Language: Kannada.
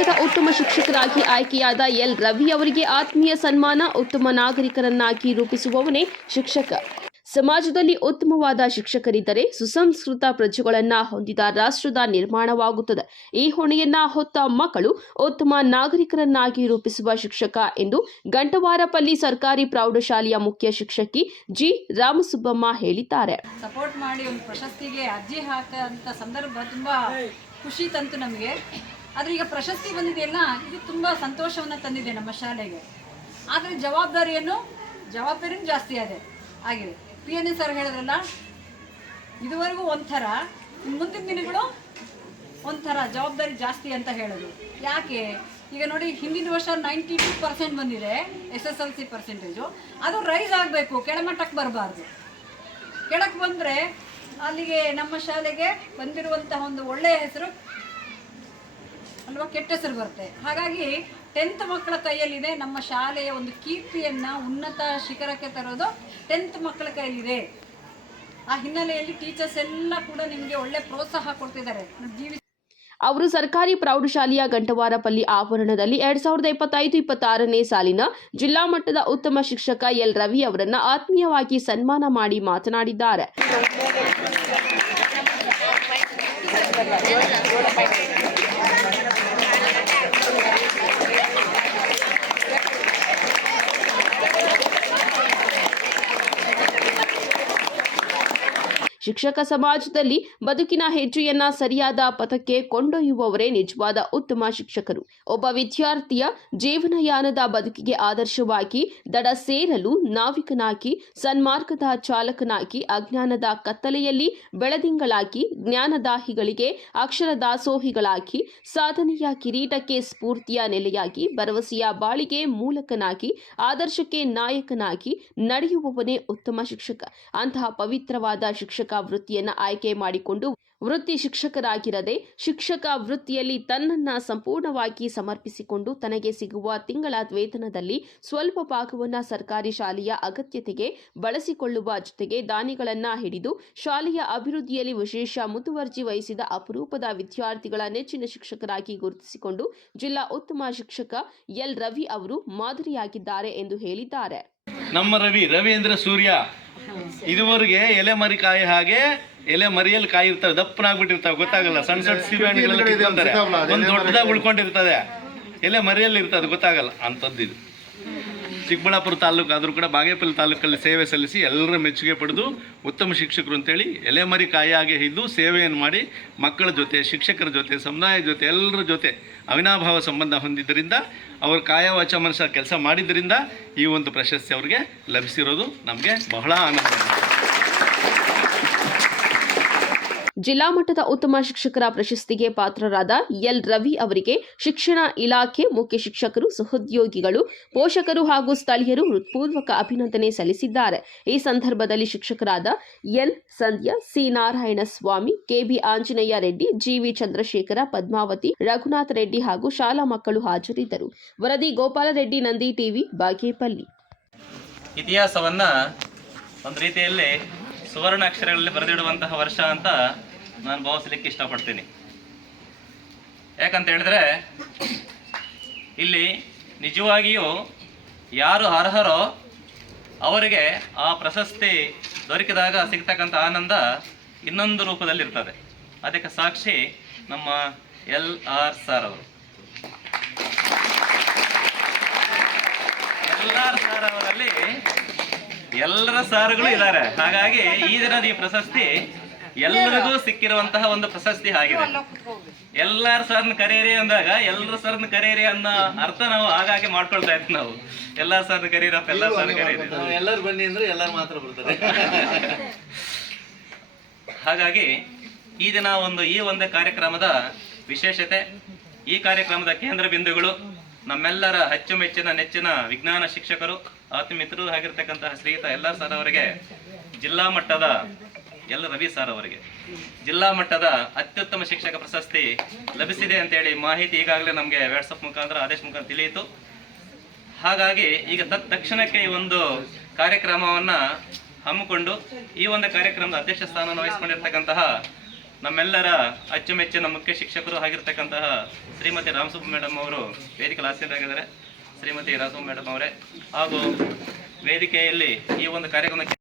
ಮಟ್ಟದ ಉತ್ತಮ ಶಿಕ್ಷಕರಾಗಿ ಆಯ್ಕೆಯಾದ ಎಲ್. ರವಿ ಅವರಿಗೆ ಆತ್ಮೀಯ ಸನ್ಮಾನ, ಉತ್ತಮ ನಾಗರಿಕರನ್ನಾಗಿ ರೂಪಿಸುವವನೇ ಶಿಕ್ಷಕ. ಸಮಾಜದಲ್ಲಿ ಉತ್ತಮವಾದ ಶಿಕ್ಷಕರಿದ್ದರೆ ಸುಸಂಸ್ಕೃತ ಪ್ರಜೆಗಳನ್ನ ಹೊಂದಿದ ರಾಷ್ಟ್ರದ ನಿರ್ಮಾಣವಾಗುತ್ತದೆ. ಈ ಹೊಣೆಯನ್ನ ಹೊತ್ತ ಮಕ್ಕಳು ಉತ್ತಮ ನಾಗರಿಕರನ್ನಾಗಿ ರೂಪಿಸುವ ಶಿಕ್ಷಕ ಎಂದು ಗಂಟವಾರಪಲ್ಲಿ ಸರ್ಕಾರಿ ಪ್ರೌಢಶಾಲೆಯ ಮುಖ್ಯ ಶಿಕ್ಷಕಿ ಜಿ. ರಾಮಸುಬ್ಬಮ್ಮ ಹೇಳಿದ್ದಾರೆ. ಸಪೋರ್ಟ್ ಮಾಡಿ ಒಂದು ಪ್ರಶಸ್ತಿಗೆ ಅರ್ಜಿ ಹಾಕಂತ ಸಂದರ್ಭ ತುಂಬಾ ಖುಷಿ ತಂತು ನಮಗೆ. ಆದರೆ ಈಗ ಪ್ರಶಸ್ತಿ ಬಂದಿದೆಯಲ್ಲ ಇದು ತುಂಬ ಸಂತೋಷವನ್ನು ತಂದಿದೆ ನಮ್ಮ ಶಾಲೆಗೆ. ಆದರೆ ಜವಾಬ್ದಾರಿಯನ್ನು ಜವಾಬ್ದಾರಿನೂ ಜಾಸ್ತಿ ಇದೆ. ಆಗಿದೆ ಪಿ ಎನ್ ಎ ಸರ್ ಹೇಳಿದ್ರಲ್ಲ, ಇದುವರೆಗೂ ಒಂಥರ, ಮುಂದಿನ ದಿನಗಳು ಒಂಥರ ಜವಾಬ್ದಾರಿ ಜಾಸ್ತಿ ಅಂತ ಹೇಳೋದು. ಯಾಕೆ? ಈಗ ನೋಡಿ, ಹಿಂದಿನ ವರ್ಷ ನೈಂಟಿ ಟು ಪರ್ಸೆಂಟ್ ಬಂದಿದೆ S S L C percentage ಅದು ರೈಸ್ ಆಗಬೇಕು, ಕೆಳಮಟ್ಟಕ್ಕೆ ಬರಬಾರ್ದು. ಕೆಳಕ್ಕೆ ಬಂದರೆ ಅಲ್ಲಿಗೆ ನಮ್ಮ ಶಾಲೆಗೆ ಬಂದಿರುವಂತಹ ಒಂದು ಒಳ್ಳೆಯ ಹೆಸರು ಅಲ್ವಾ, ಕೆಟ್ಟ ಹೆಸರು ಬರುತ್ತೆ. ಹಾಗಾಗಿ ಟೆಂತ್ ಮಕ್ಕಳ ಕೈಯಲ್ಲಿದೆ ನಮ್ಮ ಶಾಲೆಯ ಒಂದು ಕೀರ್ತಿಯನ್ನು ಉನ್ನತ ಶಿಖರಕ್ಕೆ ತರೋದು ಟೆಂತ್ ಮಕ್ಕಳ ಕೈಯಲ್ಲಿದೆ. ಆ ಹಿನ್ನೆಲೆಯಲ್ಲಿ ಟೀಚರ್ಸ್ ಎಲ್ಲ ಕೂಡ ನಿಮಗೆ ಒಳ್ಳೆ ಪ್ರೋತ್ಸಾಹ ಕೊಡ್ತಿದ್ದಾರೆ. ಅವರು ಸರ್ಕಾರಿ ಪ್ರೌಢಶಾಲೆಯ ಗಂಟವಾರಪಲ್ಲಿ ಆವರಣದಲ್ಲಿ ಎರಡ್ ಸಾವಿರದ ಇಪ್ಪತ್ತೈದು, ಇಪ್ಪತ್ತಾರನೇ ಸಾಲಿನ ಜಿಲ್ಲಾ ಮಟ್ಟದ ಉತ್ತಮ ಶಿಕ್ಷಕ ಎಲ್. ರವಿ ಅವರನ್ನ ಆತ್ಮೀಯವಾಗಿ ಸನ್ಮಾನ ಮಾಡಿ ಮಾತನಾಡಿದ್ದಾರೆ. ಶಿಕ್ಷಕ ಸಮಾಜದಲ್ಲಿ ಬದುಕಿನ ಹೆಜ್ಜೆಯನ್ನ ಸರಿಯಾದ ಪಥಕ್ಕೆ ಕೊಂಡೊಯ್ಯುವವರೇ ನಿಜವಾದ ಉತ್ತಮ ಶಿಕ್ಷಕರು. ಒಬ್ಬ ವಿದ್ಯಾರ್ಥಿಯ ಜೀವನಯಾನದ ಬದುಕಿಗೆ ಆದರ್ಶವಾಗಿ ದಡ ಸೇರಲು ನಾವಿಕನಾಗಿ, ಸನ್ಮಾರ್ಗದ ಚಾಲಕನಾಗಿ, ಅಜ್ಞಾನದ ಕತ್ತಲೆಯಲ್ಲಿ ಬೆಳದಿಂಗಳಾಗಿ, ಜ್ಞಾನದಾಹಿಗಳಿಗೆ ಅಕ್ಷರ ದಾಸೋಹಿಗಳಾಗಿ, ಸಾಧನೆಯ ಕಿರೀಟಕ್ಕೆ ಸ್ಫೂರ್ತಿಯ ನೆಲೆಯಾಗಿ, ಭರವಸೆಯ ಬಾಳಿಗೆ ಮೂಲಕನಾಗಿ, ಆದರ್ಶಕ್ಕೆ ನಾಯಕನಾಗಿ ನಡೆಯುವವನೇ ಉತ್ತಮ ಶಿಕ್ಷಕ. ಅಂತಹ ಪವಿತ್ರವಾದ ಶಿಕ್ಷಕ ವೃತ್ತಿಯನ್ನ ಆಯ್ಕೆ ಮಾಡಿಕೊಂಡು ವೃತ್ತಿ ಶಿಕ್ಷಕರಾಗಿರದೆ ಶಿಕ್ಷಕ ವೃತ್ತಿಯಲ್ಲಿ ತನ್ನನ್ನ ಸಂಪೂರ್ಣವಾಗಿ ಸಮರ್ಪಿಸಿಕೊಂಡು ತನಗೆ ಸಿಗುವ ತಿಂಗಳ ವೇತನದಲ್ಲಿ ಸ್ವಲ್ಪ ಭಾಗವನ್ನು ಸರ್ಕಾರಿ ಶಾಲೆಯ ಅಗತ್ಯತೆಗೆ ಬಳಸಿಕೊಳ್ಳುವ ಜೊತೆಗೆ ದಾನಿಗಳನ್ನ ಹಿಡಿದು ಶಾಲೆಯ ಅಭಿವೃದ್ಧಿಯಲ್ಲಿ ವಿಶೇಷ ಮುತುವರ್ಜಿ ವಹಿಸಿದ ಅಪರೂಪದ ವಿದ್ಯಾರ್ಥಿಗಳ ನೆಚ್ಚಿನ ಶಿಕ್ಷಕರಾಗಿ ಗುರುತಿಸಿಕೊಂಡು ಜಿಲ್ಲಾ ಉತ್ತಮ ಶಿಕ್ಷಕ ಎಲ್ ರವಿ ಅವರು ಮಾದರಿಯಾಗಿದ್ದಾರೆ ಎಂದು ಹೇಳಿದ್ದಾರೆ. ನಮ್ಮ ರವಿ ರವಿ ಸೂರ್ಯ ಇದುವರೆಗೆ ಎಲೆ ಮರಿ ಕಾಯಿ ಹಾಗೆ ಎಲೆ ಮರಿಯಲ್ಲಿ ಕಾಯಿ ಇರ್ತವೆ ದಪ್ಪನಾಗ್ಬಿಟ್ಟಿರ್ತಾವೆ ಗೊತ್ತಾಗಲ್ಲ. ಸಣ್ಣ ಸಣ್ಣ ಸೀಬೆ ಹಣ್ಣುಗಳೆಲ್ಲ ಕಿತ್ಕೊಂತಾರೆ ಒಂದು ದೊಡ್ಡದಾಗಿ ಉಳ್ಕೊಂಡಿರ್ತದೆ. ಎಲೆ ಮರಿಯಲ್ಲಿ ಇರ್ತದೆ ಗೊತ್ತಾಗಲ್ಲ. ಅಂಥದ್ದು ಇದು. ಚಿಕ್ಕಬಳ್ಳಾಪುರ ತಾಲೂಕು ಆದರೂ ಕೂಡ ಬಾಗೇಪಲ್ಲಿ ತಾಲೂಕಲ್ಲಿ ಸೇವೆ ಸಲ್ಲಿಸಿ ಎಲ್ಲರ ಮೆಚ್ಚುಗೆ ಪಡೆದು ಉತ್ತಮ ಶಿಕ್ಷಕರು ಅಂತೇಳಿ ಎಲೆಮರಿ ಕಾಯಾಗೆ ಇದ್ದು ಸೇವೆಯನ್ನು ಮಾಡಿ ಮಕ್ಕಳ ಜೊತೆ, ಶಿಕ್ಷಕರ ಜೊತೆ ಸಮುದಾಯದ ಜೊತೆ, ಎಲ್ಲರ ಜೊತೆ ಅವಿನಾಭಾವ ಸಂಬಂಧ ಹೊಂದಿದ್ದರಿಂದ ಅವರು ಕಾಯವಾಚ ಮನಸ್ಸ ಕೆಲಸ ಮಾಡಿದ್ದರಿಂದ ಈ ಒಂದು ಪ್ರಶಸ್ತಿ ಅವರಿಗೆ ಲಭಿಸಿರೋದು ನಮಗೆ ಬಹಳ ಆನಂದ. ಜಿಲ್ಲಾ ಮಟ್ಟದ ಉತ್ತಮ ಶಿಕ್ಷಕರ ಪ್ರಶಸ್ತಿಗೆ ಪಾತ್ರರಾದ ಎಲ್. ರವಿ ಅವರಿಗೆ ಶಿಕ್ಷಣ ಇಲಾಖೆ ಮುಖ್ಯ ಶಿಕ್ಷಕರು, ಸಹೋದ್ಯೋಗಿಗಳು, ಪೋಷಕರು ಹಾಗೂ ಸ್ಥಳೀಯರು ಹೃತ್ಪೂರ್ವಕ ಅಭಿನಂದನೆ ಸಲ್ಲಿಸಿದ್ದಾರೆ. ಈ ಸಂದರ್ಭದಲ್ಲಿ ಶಿಕ್ಷಕರಾದ L Sandhya, C. Narayana Swamy KB Anjaneya Reddy GV Chandrashekara, Padmavathi, Raghunatha Reddy ಹಾಗೂ ಶಾಲಾ ಮಕ್ಕಳು ಹಾಜರಿದ್ದರು. ವರದಿ ಗೋಪಾಲರೆಡ್ಡಿ ನಂದಿ ಟಿವಿ, ಬಾಗೇಪಲ್ಲಿ. ಇತಿಹಾಸವನ್ನ ಒಂದು ರೀತಿಯಲ್ಲಿ ಸುವರ್ಣ ಅಕ್ಷರಗಳಲ್ಲಿ ಬರೆದಿಡುವಂತಹ ವರ್ಷ ಅಂತ ನಾನು ಭಾವಿಸ್ಲಿಕ್ಕೆ ಇಷ್ಟಪಡ್ತೀನಿ. ಯಾಕಂತ ಹೇಳಿದ್ರೆ, ಇಲ್ಲಿ ನಿಜವಾಗಿಯೂ ಯಾರು ಅರ್ಹರೋ ಅವರಿಗೆ ಆ ಪ್ರಶಸ್ತಿ ದೊರಕಿದಾಗ ಸಿಗ್ತಕ್ಕಂಥ ಆನಂದ ಇನ್ನೊಂದು ರೂಪದಲ್ಲಿರ್ತದೆ. ಅದಕ್ಕೆ ಸಾಕ್ಷಿ ನಮ್ಮ ಎಲ್ ಆರ್ ಸರ್ ಅವರು. ಎಲ್ ಆರ್ ಸರ್ ಅವರಲ್ಲಿ ಎಲ್ಲರ ಸಾರುಗಳು ಇದ್ದಾರೆ. ಹಾಗಾಗಿ ಈ ದಿನದ ಈ ಪ್ರಶಸ್ತಿ ಎಲ್ಲರಿಗೂ ಸಿಕ್ಕಿರುವಂತಹ ಒಂದು ಪ್ರಶಸ್ತಿ ಆಗಿದೆ. ಎಲ್ಲರ ಸರ್ನ ಕರೀರಿ ಅಂದಾಗ ಎಲ್ಲರ ಸರ್ನ ಕರೀರಿ ಅನ್ನೋ ಅರ್ಥ ನಾವು ಆಗಾಗೆ ಮಾಡ್ಕೊಳ್ತಾ ಇದ್ವಿ ನಾವು. ಎಲ್ಲಾರ ಸರ್ನ ಕರೀರಪ್ಪ ಎಲ್ಲಾ ಸರ್ನ ಕರೀರಿ. ಎಲ್ಲರೂ ಬನ್ನಿ ಅಂದ್ರೆ ಎಲ್ಲರೂ ಮಾತ್ರ ಬರ್ತಾರೆ ಹಾಗಾಗಿ ಈ ದಿನ ಒಂದು ಈ ಒಂದೇ ಕಾರ್ಯಕ್ರಮದ ವಿಶೇಷತೆ ಈ ಕಾರ್ಯಕ್ರಮದ ಕೇಂದ್ರ ಬಿಂದುಗಳು ನಮ್ಮೆಲ್ಲರ ಅಚ್ಚುಮೆಚ್ಚಿನ ನೆಚ್ಚಿನ ವಿಜ್ಞಾನ ಶಿಕ್ಷಕರು ಆತ್ಮಿತ್ರರು ಆಗಿರ್ತಕ್ಕಂತಹ ಶ್ರೀಯುತ ಎಲ್ಲ ಸರ್ ಅವರಿಗೆ ಜಿಲ್ಲಾ ಮಟ್ಟದ ಎಲ್ಲ ರವಿ ಸರ್ ಅವರಿಗೆ. ಜಿಲ್ಲಾ ಮಟ್ಟದ ಅತ್ಯುತ್ತಮ ಶಿಕ್ಷಕ ಪ್ರಶಸ್ತಿ ಲಭಿಸಿದೆ ಅಂತೇಳಿ ಮಾಹಿತಿ ಈಗಾಗಲೇ ನಮಗೆ ವಾಟ್ಸಪ್ ಮುಖಾಂತರ ಆದೇಶ ಮುಖಾಂತರ ತಿಳಿಯಿತು. ಹಾಗಾಗಿ ಈಗ ತತ್ ತಕ್ಷಣಕ್ಕೆ ಈ ಒಂದು ಕಾರ್ಯಕ್ರಮವನ್ನ ಹಮ್ಮಿಕೊಂಡು ಈ ಒಂದು ಕಾರ್ಯಕ್ರಮದ ಅಧ್ಯಕ್ಷ ಸ್ಥಾನವನ್ನು ವಹಿಸಿಕೊಂಡಿರ್ತಕ್ಕಂತಹ ನಮ್ಮೆಲ್ಲರ ಅಚ್ಚುಮೆಚ್ಚಿನ ಮುಖ್ಯ ಶಿಕ್ಷಕರು ಆಗಿರ್ತಕ್ಕಂತಹ ಶ್ರೀಮತಿ ರಾಮಸುಬ್ಬ ಮೇಡಮ್ ಅವರು ವೇದಿಕೆ ಹಾಸ್ಯರಾಗಿದ್ದಾರೆ. ಶ್ರೀಮತಿ ರಾಮಸುಬ್ಬ ಮೇಡಮ್ ಅವರೇ. ಹಾಗೂ ವೇದಿಕೆಯಲ್ಲಿ ಈ ಒಂದು ಕಾರ್ಯಕ್ರಮಕ್ಕೆ